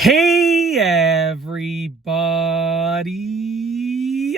Hey everybody,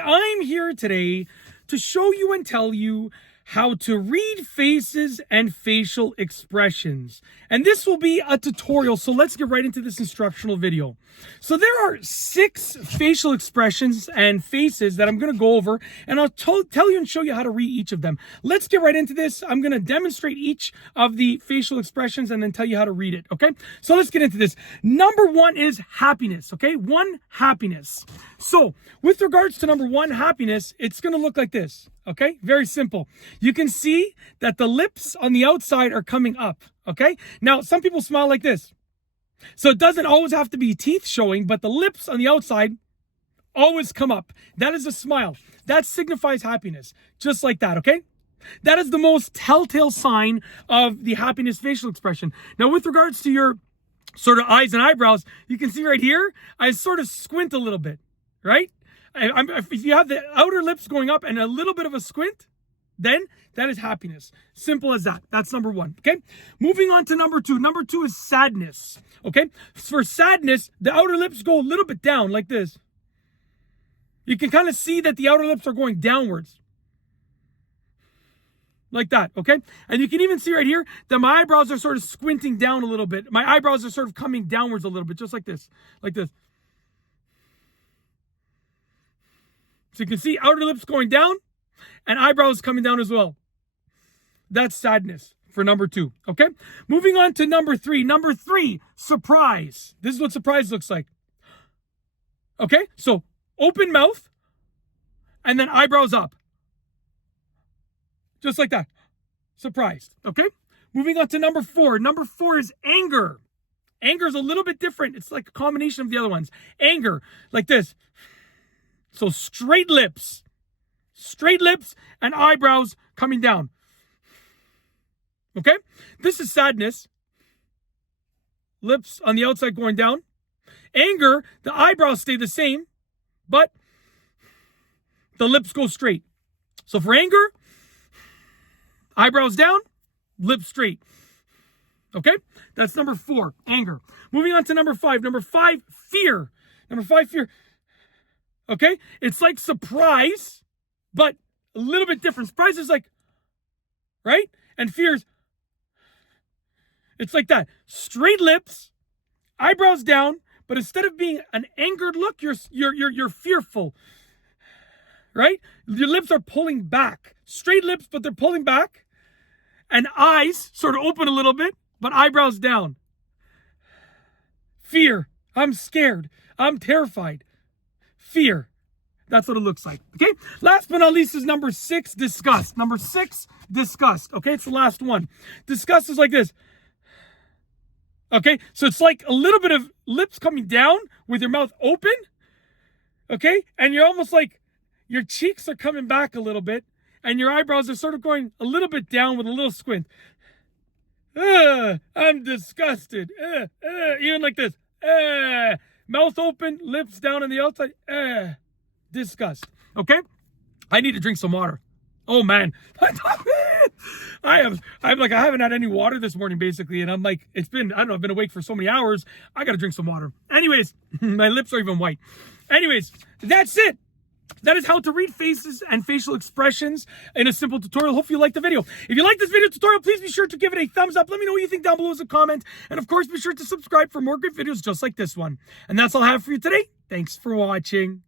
I'm here today to show you and tell you how to read faces and facial expressions. And this will be a tutorial, so let's get right into this instructional video. So there are 6 facial expressions and faces that I'm going to go over, and I'll tell you and show you how to read each of them. Let's get right into this. I'm going to demonstrate each of the facial expressions and then tell you how to read it, okay? So let's get into this. Number 1 is happiness, okay? 1, happiness. So with regards to number 1, happiness, it's going to look like this, okay? Very simple. You can see that the lips on the outside are coming up, okay? Now, some people smile like this. So it doesn't always have to be teeth showing, but the lips on the outside always come up. That is a smile. That signifies happiness, just like that, okay? That is the most telltale sign of the happiness facial expression. Now, with regards to your sort of eyes and eyebrows, you can see right here, I sort of squint a little bit, right? If you have the outer lips going up and a little bit of a squint, then that is happiness. Simple as that. That's number 1, okay? Moving on to number 2. Number 2 is sadness, okay? For sadness, the outer lips go a little bit down like this. You can kind of see that the outer lips are going downwards. Like that, okay? And you can even see right here that my eyebrows are sort of squinting down a little bit. My eyebrows are sort of coming downwards a little bit, just like this. Like this. So you can see outer lips going down and eyebrows coming down as well. That's sadness for number 2, okay? Moving on to number 3. Number 3, surprise. This is what surprise looks like. Okay, so open mouth and then eyebrows up. Just like that. Surprised, okay? Moving on to number 4. Number 4 is anger. Anger is a little bit different. It's like a combination of the other ones. Anger, like this. So straight lips and eyebrows coming down. Okay? This is sadness. Lips on the outside going down. Anger, the eyebrows stay the same, but the lips go straight. So for anger, eyebrows down, lips straight. Okay? That's number 4, anger. Moving on to number 5. Number 5, fear. Number 5, fear. Okay? It's like surprise, but a little bit different. Surprise is like, right? And fears, it's like that. Straight lips, eyebrows down, but instead of being an angered look, you're fearful. Right? Your lips are pulling back. Straight lips, but they're pulling back. And eyes sort of open a little bit, but eyebrows down. Fear. I'm scared. I'm terrified. Fear. That's what it looks like. Okay? Last but not least is number 6, disgust. Number 6, disgust. Okay? It's the last one. Disgust is like this. Okay? So it's like a little bit of lips coming down with your mouth open. Okay? And you're almost like your cheeks are coming back a little bit. And your eyebrows are sort of going a little bit down with a little squint. I'm disgusted. Even like this. Mouth open, lips down on the outside. Disgust. Okay? I need to drink some water. Oh man. I haven't had any water this morning basically, and I'm like, I've been awake for so many hours. I gotta drink some water. Anyways, my lips are even white. Anyways, that's it. That is how to read faces and facial expressions in a simple tutorial. Hope you liked the video. If you like this video tutorial, please be sure to give it a thumbs up. Let me know what you think down below as a comment. And of course, be sure to subscribe for more good videos just like this one. And that's all I have for you today. Thanks for watching.